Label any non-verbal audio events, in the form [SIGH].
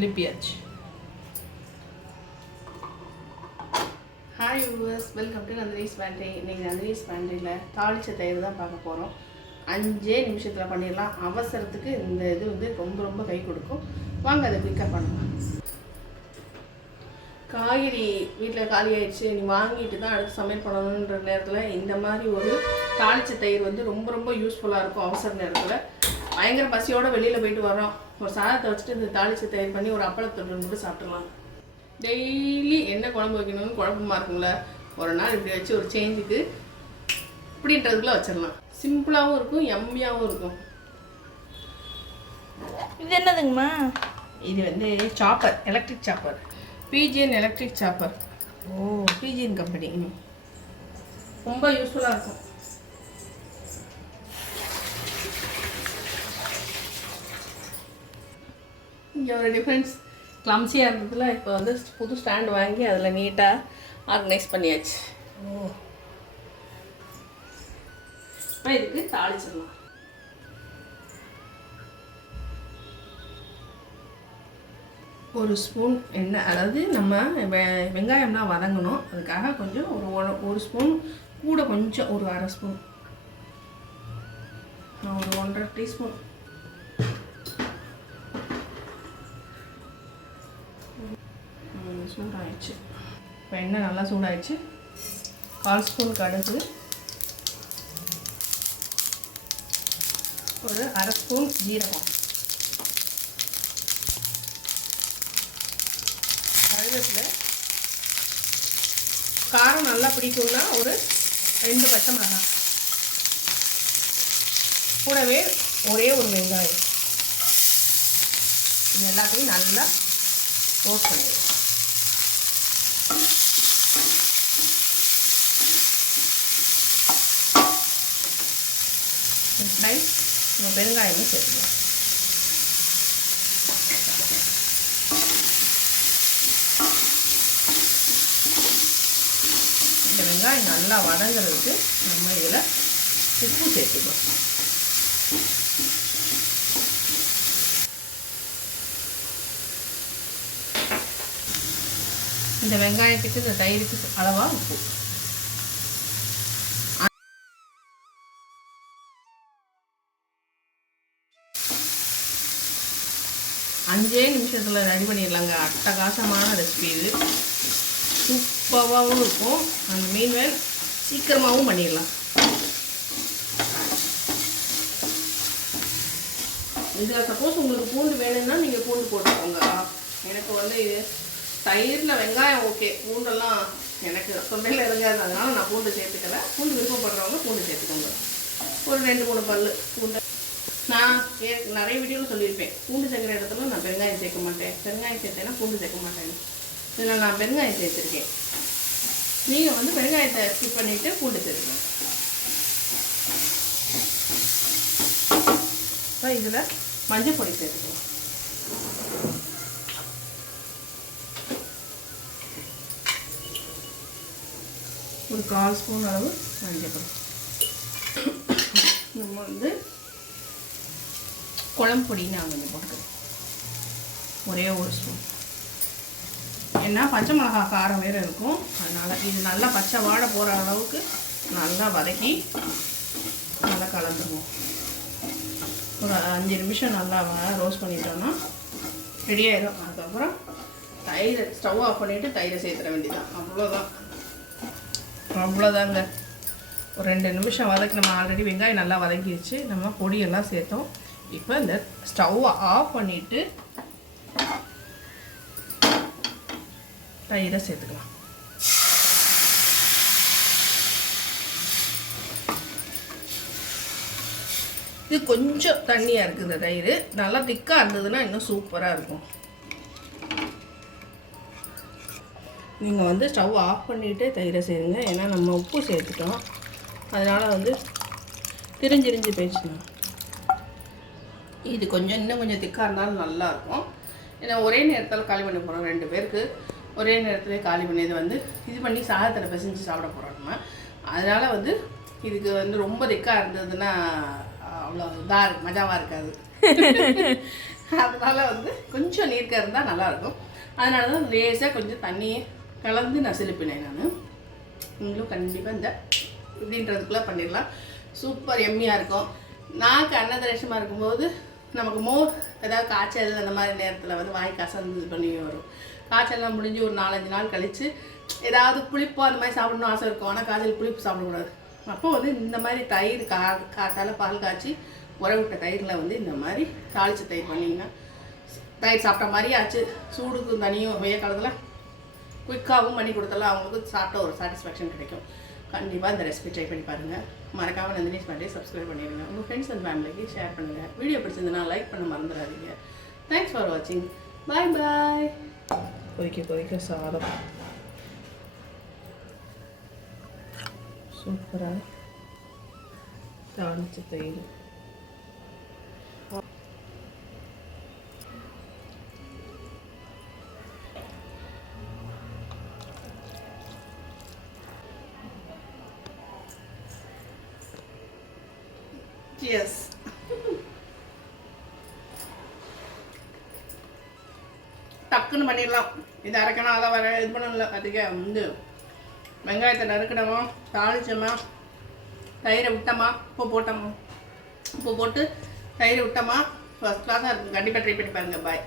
திருப்பியாச்சு hi yours welcome to Nandini's pantry இன்னைக்கு நந்தினிஸ் பேண்ட்ரியில் தாளிச்ச தயிர் தான் பார்க்க போகிறோம் அஞ்சே நிமிஷத்தில் பண்ணிடலாம். அவசரத்துக்கு இந்த இது வந்து ரொம்ப ரொம்ப கை கொடுக்கும். வாங்க அதை குயிக்காக பண்ணலாம். காய்கறி வீட்டில் காலி ஆயிடுச்சு. நீ வாங்கிட்டு தான் அடுத்து சமையல் பண்ணணுன்ற நேரத்தில் இந்த மாதிரி ஒரு தாளிச்ச தயிர் வந்து ரொம்ப ரொம்ப யூஸ்ஃபுல்லாக இருக்கும் அவசர நேரத்தில். பயங்கர பசியோடு வெளியில் போயிட்டு வரோம் ஒரு சாதத்தை வச்சுட்டு இந்த தாளிச்ச தயிர் பண்ணி ஒரு அப்பளத்தொட்டு மட்டும் சாப்பிட்றலாம் டெய்லி என்ன குழம்பு வைக்கணும்னு குழப்பமா இருக்குங்கள ஒரு நாள் இப்படி வச்சு ஒரு சேஞ்சுக்கு இப்படின்றதுக்குள்ள வச்சிடலாம். சிம்பிளாகவும் இருக்கும் எம்மியாகவும் இருக்கும். இது என்னதுங்கம்மா? இது வந்து chopper electric chopper Pigeon electric chopper ஓ. பிஜிஎன் கம்பெனி ரொம்ப யூஸ்ஃபுல்லாக இருக்கும். இங்கே ஒரு டிஃப்ரென்ஸ் கிளம்ஸியாக இருந்ததுல இப்போ வந்து புது ஸ்டாண்ட் வாங்கி அதில் நீட்டாக ஆர்கனைஸ் பண்ணியாச்சு. ஓ இப்போ இதுக்கு தாளிச்சிடலாம் ஒரு ஸ்பூன் எண்ணெய் அதாவது நம்ம வெ வெங்காயம்லாம் வதங்கணும். அதுக்காக கொஞ்சம் ஒரு ஒரு ஸ்பூன் கூட கொஞ்சம் ஒரு அரை ஸ்பூன் ஒரு ஒன்றரை டீஸ்பூன் சூடாயிடுச்சு. இப்போ எண்ணெய் நல்லா சூடாயிடுச்சு. கால் ஸ்பூன் கடுகு. ஒரு அரை ஸ்பூன் ஜீரகம். கருவேப்பிலை காரம் நல்லா பிடிக்கும்னா ஒரு ரெண்டு பச்சை மிளகாய். கூடவே ஒரே ஒரு வெங்காயம். இது எல்லாத்தையும் நல்லா ரோஸ்ட் பண்ணிடுவோம் டைம் நம்ம பெருங்காயமும் சேர்த்துக்கலாம் இந்த வெங்காயம் நல்லா வதங்குறதுக்கு நம்ம இதில் உப்பு சேர்த்துக்கலாம் இந்த வெங்காயத்துக்கு இந்த தயிருக்கு அளவாக உப்பு அஞ்சே நிமிஷத்தில் ரெடி பண்ணிடலாங்க. அட்டகாசமான ரெசிபி இது. சூப்பராகவும் இருக்கும். அந்த மீன் வேல் சீக்கிரமாகவும் பண்ணிடலாம். இதில் சப்போஸ் உங்களுக்கு பூண்டு வேணும்னா நீங்கள் பூண்டு போட்டுக்கோங்க. எனக்கு வந்து இது தயிரில் வெங்காயம் ஓகே பூண்டெல்லாம் எனக்கு தொண்டையில் இறங்காது அதனால நான் பூண்டு சேர்த்துக்கல. பூண்டு விருப்பப்படுறவங்க பூண்டு சேர்த்துக்கோங்க. ஒரு ரெண்டு மூணு பல் பூண்டு நான் நிறைய வீடியோவில் சொல்லியிருப்பேன். பூண்டு சேர்க்குற இடத்துல நான் பெருங்காயம் சேர்க்க மாட்டேன். பெருங்காயம் சேர்த்தேன்னா பூண்டு சேர்க்க மாட்டேன் இதில் நான் பெருங்காயம் சேர்த்துருக்கேன். நீங்கள் வந்து பெருங்காயத்தை ஸ்கிப் பண்ணிவிட்டு பூண்டு சேர்த்துக்கணும் இப்போ இதில் மஞ்சள் பொடி சேர்த்துக்கணும் ஒரு கால் ஸ்பூன் அளவு மஞ்சள் பொடி நம்ம வந்து குழம்பு பொடி நான் கொஞ்சம் போட்டுக்கிறேன் ஒரே ஒரு ஸ்பூன் ஏன்னா பச்சை மிளகா காரம் வேறு இருக்கும். அதனால் இது நல்லா பச்சை வாடை போகிற அளவுக்கு நல்லா வதக்கி நல்லா கலந்துருவோம். ஒரு அஞ்சு நிமிஷம் நல்லா ரோஸ்ட் பண்ணிட்டோன்னா ரெடி ஆயிடும் அதுக்கப்புறம் தயிர் ஸ்டவ் ஆஃப் பண்ணிவிட்டு தயிரை சேர்த்துட வேண்டியதான் அவ்வளோதான் அவ்வளோதாங்க ஒரு ரெண்டு நிமிஷம் வதக்கி நம்ம ஆல்ரெடி வெங்காயம் நல்லா வதக்கிடுச்சு நம்ம பொடியெல்லாம் சேர்த்தோம். இப்போ இந்த ஸ்டவ்வை ஆஃப் பண்ணிவிட்டு தயிரை சேர்த்துக்கலாம். இது கொஞ்சம் தண்ணியாக இருக்குது இந்த தயிர். நல்லா திக்காக இருந்ததுன்னா இன்னும் சூப்பராக இருக்கும். நீங்கள் வந்து ஸ்டவ் ஆஃப் பண்ணிவிட்டு தயிரை சேருங்க. ஏன்னா நம்ம உப்பு சேர்த்துட்டோம். அதனால் வந்து திரிஞ்சிரிஞ்சு போயிடுச்சுண்ணா இது கொஞ்சம் இன்னும் கொஞ்சம் திக்காக இருந்தாலும் நல்லாயிருக்கும் ஏன்னா ஒரே நேரத்தில் காலி பண்ணி போகிறோம் ரெண்டு பேருக்கு. ஒரே நேரத்தில் காலி பண்ணி இது வந்து இது பண்ணி சாதத்தில் பிசைஞ்சு சாப்பிட போகிறோம் நம்ம. அதனால் வந்து இதுக்கு வந்து ரொம்ப திக்காக இருந்ததுன்னா அவ்வளோ இதாக மஜாவாக இருக்காது. [LAUGHS] அதனால வந்து கொஞ்சம் நீர்க்க இருந்தால் நல்லாயிருக்கும் அதனால தான் லேசாக கொஞ்சம் தண்ணியை கலந்து நான் சிலுப்பினேன் நான். நீங்களும் கண்டிப்பாக இந்த இப்படின்றதுக்குள்ளே பண்ணிடலாம். சூப்பர் எம்மியாக இருக்கும். நாக்கு அன்னதரேஷமாக இருக்கும்போது நமக்கு மோர் ஏதாவது காய்ச்சல் அந்த மாதிரி நேரத்தில் வந்து வாய் கசந்து பண்ணி வரும். காய்ச்சல்லாம் முடிஞ்சு ஒரு நாலஞ்சு நாள் கழித்து ஏதாவது புளிப்போ அந்த மாதிரி சாப்பிடணும்னு ஆசை இருக்கும். ஆனால் காய்ச்சல் புளிப்பு சாப்பிடக்கூடாது. அப்போ வந்து இந்த மாதிரி தயிர் கா காத்தால பால் காய்ச்சி உரவிட்ட தயிரில் வந்து இந்த மாதிரி தாளிச்ச தயிர் பண்ணிங்கன்னா தயிர் சாப்பிட்ட மாதிரி ஆச்சு. சூடுக்கும் தனியும் வெய்ய காலத்தில் குயிக்காகவும் பண்ணி கொடுத்தாலும் அவங்களுக்கு சாப்பிட்ட ஒரு சாட்டிஸ்ஃபேக்ஷன் கிடைக்கும். கண்டிப்பாக இந்த ரெசிபி ட்ரை பண்ணி பாருங்கள் மறக்காமல் நந்தினி பண்ணி சப்ஸ்கிரைப் பண்ணிடுங்க. உங்கள் ஃப்ரெண்ட்ஸ் அண்ட் ஃபேமிலிக்கு ஷேர் பண்ணுங்கள் வீடியோ பிடிச்சிருந்தனா லைக் பண்ண மறந்துடாதீங்க. தேங்க்ஸ் ஃபார் வாட்சிங் பாய் பாய் கொதிக்க கொதிக்க சாதம். சூப்பராக தாளிச்ச தயிர். Cheers. டக்குன்னு பண்ணிடலாம். இது அரைக்கணும் அதை வர இது பண்ணல அதிக வந்து வெங்காயத்தை நறுக்கணுமா தாளிச்சோமா தயிரை விட்டோமா உப்பு போட்டோமா உப்பு போட்டு தயிரை விட்டோமா ஃபஸ்ட் கிளாஸாக இருக்கும். கண்டிப்பாக ட்ரை பண்ணி பாருங்கள் பாய்